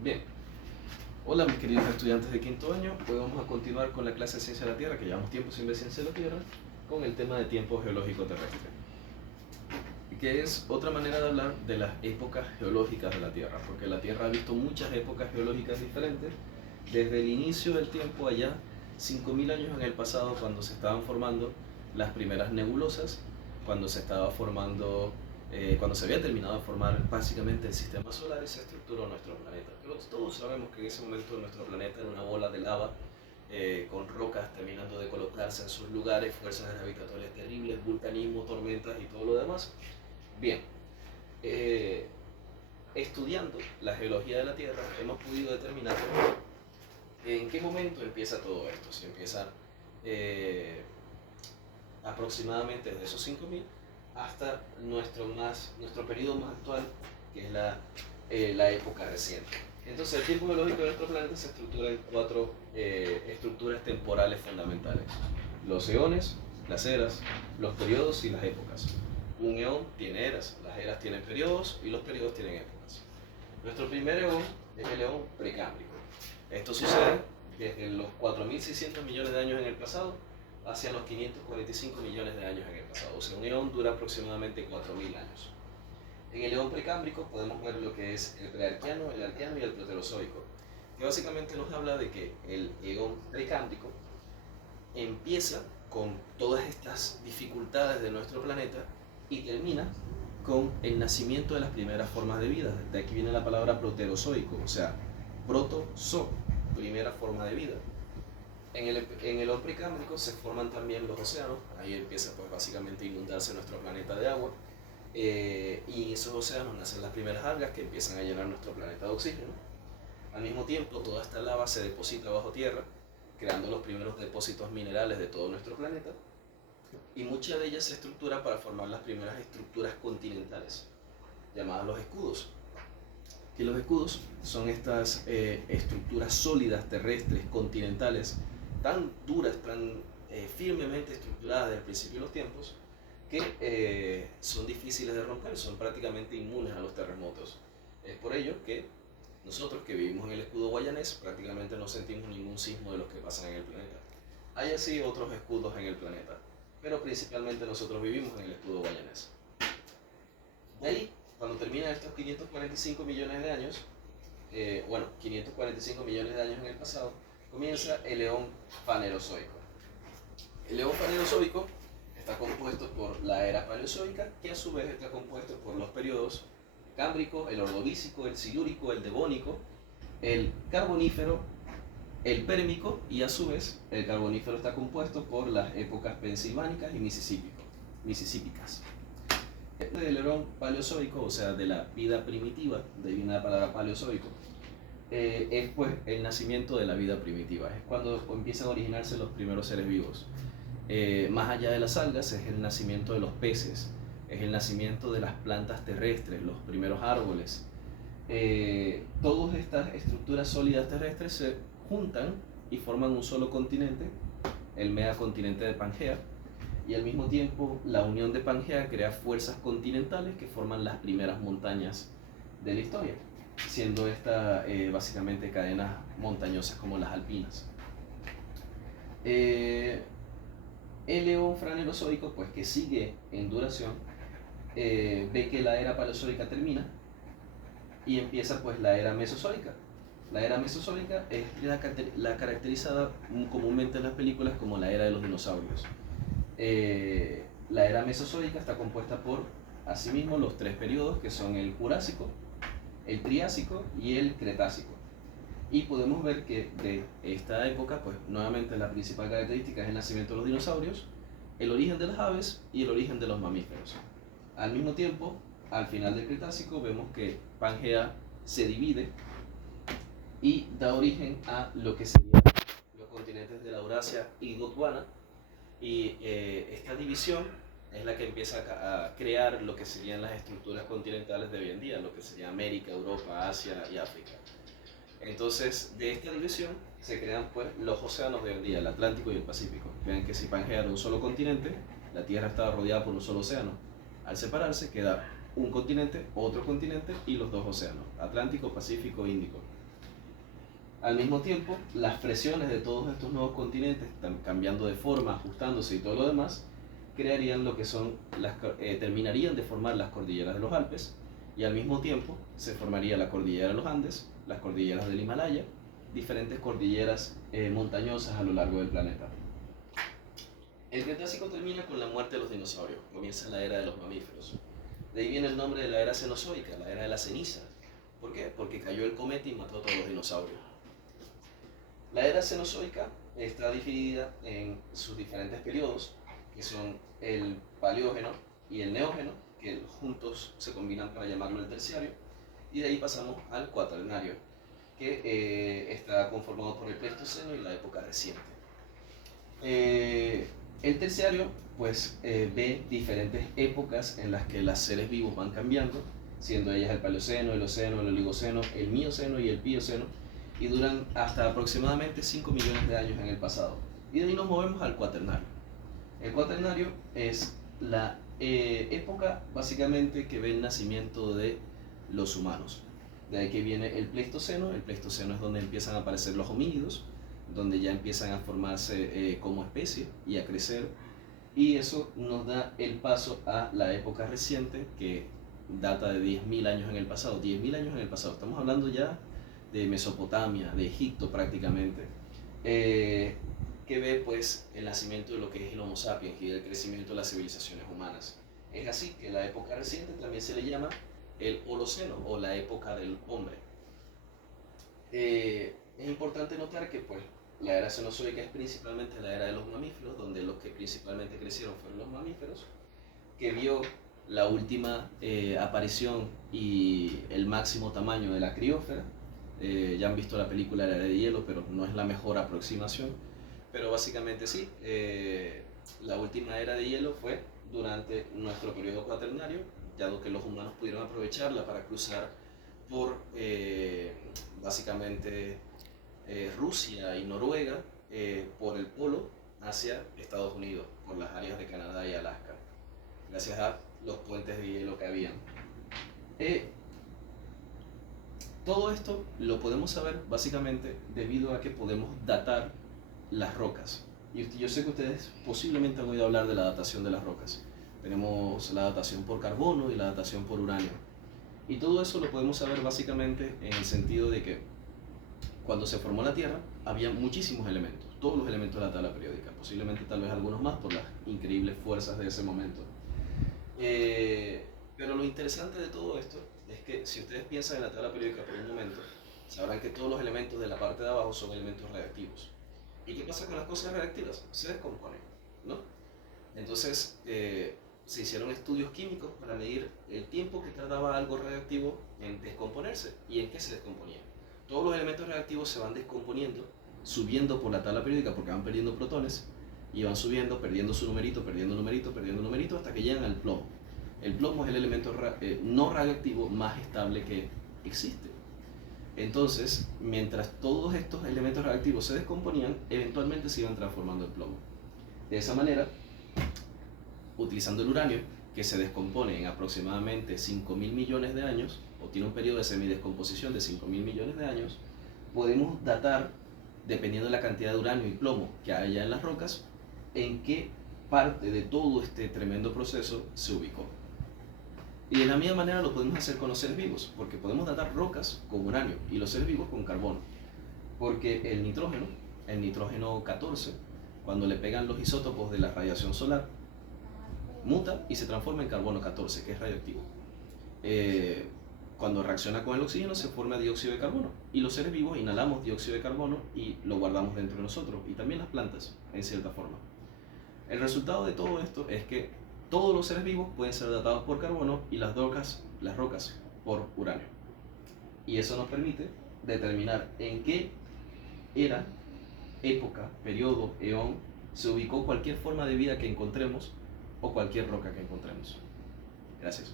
Bien, hola mis queridos estudiantes de quinto año. Hoy vamos a continuar con la clase de Ciencia de la Tierra, que llevamos tiempo sin ver Ciencia de la Tierra, con el tema de tiempo geológico terrestre, que es otra manera de hablar de las épocas geológicas de la Tierra, porque la Tierra ha visto muchas épocas geológicas diferentes, desde el inicio del tiempo allá, 5.000 años en el pasado, cuando se estaban formando las primeras nebulosas, cuando se estaba formando, cuando se había terminado de formar básicamente el sistema solar y se estructuró nuestro planeta. Pero todos sabemos que en ese momento nuestro planeta era una bola de lava, con rocas terminando de colocarse en sus lugares, fuerzas gravitatorias terribles, vulcanismo, tormentas y todo lo demás. Bien, eh, estudiando la geología de la Tierra hemos podido determinar en qué momento empieza todo esto. Si empieza eh, aproximadamente desde esos 5.000 hasta nuestro periodo más actual, que es la época reciente. Entonces el tiempo geológico de nuestro planeta se estructura en cuatro estructuras temporales fundamentales: los eones, las eras, los periodos y las épocas. Un eón tiene eras, las eras tienen periodos y los periodos tienen épocas. Nuestro primer eón es el eón precámbrico. Esto sucede desde los 4.600 millones de años en el pasado hacia los 545 millones de años en el pasado. O sea, un eón dura aproximadamente 4.000 años. En el eón precámbrico podemos ver lo que es el prearqueano, el arqueano y el proterozoico, que básicamente nos habla de que el eón precámbrico empieza con todas estas dificultades de nuestro planeta y termina con el nacimiento de las primeras formas de vida. De aquí viene la palabra proterozoico, o sea, proto-zo, primera forma de vida. En el precámbrico se forman también los océanos. Ahí empieza pues básicamente a inundarse nuestro planeta de agua, y en esos océanos nacen las primeras algas que empiezan a llenar nuestro planeta de oxígeno. Al mismo tiempo, toda esta lava se deposita bajo tierra, creando los primeros depósitos minerales de todo nuestro planeta, y mucha de ella se estructura para formar las primeras estructuras continentales, llamadas los escudos. Que los escudos son estas estructuras sólidas terrestres continentales, tan duras, tan firmemente estructuradas desde el principio de los tiempos, que son difíciles de romper, son prácticamente inmunes a los terremotos. Es por ello que nosotros que vivimos en el escudo guayanés prácticamente no sentimos ningún sismo de los que pasan en el planeta. Hay así otros escudos en el planeta, pero principalmente nosotros vivimos en el escudo guayanés. De ahí, cuando terminan estos 545 millones de años, 545 millones de años en el pasado, comienza el eón fanerozoico. El eón fanerozoico está compuesto por la era paleozoica, que a su vez está compuesto por los periodos cámbrico, el ordovícico, el silúrico, el devónico, el carbonífero, el pérmico, y a su vez el carbonífero está compuesto por las épocas pensilvánicas y misisípicas. Del eón paleozoico, o sea, de la vida primitiva, de ahí viene la palabra paleozoico, es pues el nacimiento de la vida primitiva, es cuando empiezan a originarse los primeros seres vivos. Más allá de las algas es el nacimiento de los peces, es el nacimiento de las plantas terrestres, los primeros árboles. Todas estas estructuras sólidas terrestres se juntan y forman un solo continente, el megacontinente de Pangea, y al mismo tiempo la unión de Pangea crea fuerzas continentales que forman las primeras montañas de la historia, siendo estas básicamente cadenas montañosas como las alpinas. El eón fanerozoico, pues que sigue en duración, ve que la era paleozoica termina y empieza pues la era mesozoica. La era mesozoica es la caracterizada comúnmente en las películas como la era de los dinosaurios. La era mesozoica está compuesta por, asimismo, los tres periodos que son el Jurásico, el Triásico y el Cretácico. Y podemos ver que de esta época, pues nuevamente la principal característica es el nacimiento de los dinosaurios, el origen de las aves y el origen de los mamíferos. Al mismo tiempo, al final del Cretácico vemos que Pangea se divide y da origen a lo que serían los continentes de la Eurasia y Gondwana, y esta división es la que empieza a crear lo que serían las estructuras continentales de hoy en día, lo que sería América, Europa, Asia y África. Entonces, de esta división se crean pues los océanos de hoy en día, el Atlántico y el Pacífico. Vean que si Pangea era un solo continente, la Tierra estaba rodeada por un solo océano. Al separarse queda un continente, otro continente y los dos océanos, Atlántico, Pacífico e Índico. Al mismo tiempo, las presiones de todos estos nuevos continentes están cambiando de forma, ajustándose y todo lo demás, crearían lo que son terminarían de formar las cordilleras de los Alpes, y al mismo tiempo se formaría la cordillera de los Andes, las cordilleras del Himalaya, diferentes cordilleras montañosas a lo largo del planeta. El Cretácico termina con la muerte de los dinosaurios, comienza la era de los mamíferos. De ahí viene el nombre de la era cenozoica, la era de la ceniza. ¿Por qué? Porque cayó el cometa y mató a todos los dinosaurios. La era cenozoica está dividida en sus diferentes periodos, que son el paleógeno y el neógeno, que juntos se combinan para llamarlo el terciario, y de ahí pasamos al cuaternario, que está conformado por el Pleistoceno y la época reciente. El terciario pues ve diferentes épocas en las que los seres vivos van cambiando, siendo ellas el Paleoceno, el Eoceno, el Oligoceno, el Mioceno y el Plioceno, y duran hasta aproximadamente 5 millones de años en el pasado. Y de ahí nos movemos al cuaternario. El cuaternario es la época básicamente que ve el nacimiento de los humanos. De ahí que viene el Pleistoceno. El Pleistoceno es donde empiezan a aparecer los homínidos, donde ya empiezan a formarse como especie y a crecer. Y eso nos da el paso a la época reciente, que data de 10.000 años en el pasado. 10.000 años en el pasado. Estamos hablando ya de Mesopotamia, de Egipto prácticamente, que ve pues el nacimiento de lo que es el Homo sapiens y el crecimiento de las civilizaciones humanas. Es así que la época reciente también se le llama el Holoceno o la época del hombre. Es importante notar que pues la era cenozoica es principalmente la era de los mamíferos, donde los que principalmente crecieron fueron los mamíferos, que vio la última aparición y el máximo tamaño de la criósfera. Ya han visto la película La Era de Hielo, pero no es la mejor aproximación. Pero básicamente sí, la última era de hielo fue durante nuestro periodo cuaternario, dado que los humanos pudieron aprovecharla para cruzar por básicamente Rusia y Noruega, por el polo hacia Estados Unidos, por las áreas de Canadá y Alaska, gracias a los puentes de hielo que habían. Todo esto lo podemos saber básicamente debido a que podemos datar las rocas. Y yo sé que ustedes posiblemente han oído hablar de la datación de las rocas. Tenemos la datación por carbono y la datación por uranio. Y todo eso lo podemos saber básicamente en el sentido de que cuando se formó la Tierra había muchísimos elementos, todos los elementos de la tabla periódica, posiblemente tal vez algunos más por las increíbles fuerzas de ese momento. Pero lo interesante de todo esto es que si ustedes piensan en la tabla periódica por un momento, sabrán que todos los elementos de la parte de abajo son elementos radiactivos. ¿Y qué pasa con las cosas radiactivas? Se descomponen, ¿no? Entonces, se hicieron estudios químicos para medir el tiempo que tardaba algo radiactivo en descomponerse y en qué se descomponía. Todos los elementos radiactivos se van descomponiendo, subiendo por la tabla periódica porque van perdiendo protones, y van subiendo, perdiendo su numerito, perdiendo numerito, perdiendo numerito, hasta que llegan al plomo. El plomo es el elemento no radioactivo más estable que existe. Entonces, mientras todos estos elementos radioactivos se descomponían, eventualmente se iban transformando en plomo. De esa manera, utilizando el uranio, que se descompone en aproximadamente 5.000 millones de años, o tiene un periodo de semidescomposición de 5.000 millones de años, podemos datar, dependiendo de la cantidad de uranio y plomo que haya en las rocas, en qué parte de todo este tremendo proceso se ubicó. Y de la misma manera lo podemos hacer con los seres vivos, porque podemos datar rocas con uranio y los seres vivos con carbono. Porque el nitrógeno 14, cuando le pegan los isótopos de la radiación solar, muta y se transforma en carbono 14, que es radioactivo. Cuando reacciona con el oxígeno se forma dióxido de carbono, y los seres vivos inhalamos dióxido de carbono y lo guardamos dentro de nosotros, y también las plantas, en cierta forma. El resultado de todo esto es que todos los seres vivos pueden ser datados por carbono y las rocas por uranio. Y eso nos permite determinar en qué era, época, periodo, eón, se ubicó cualquier forma de vida que encontremos o cualquier roca que encontremos. Gracias.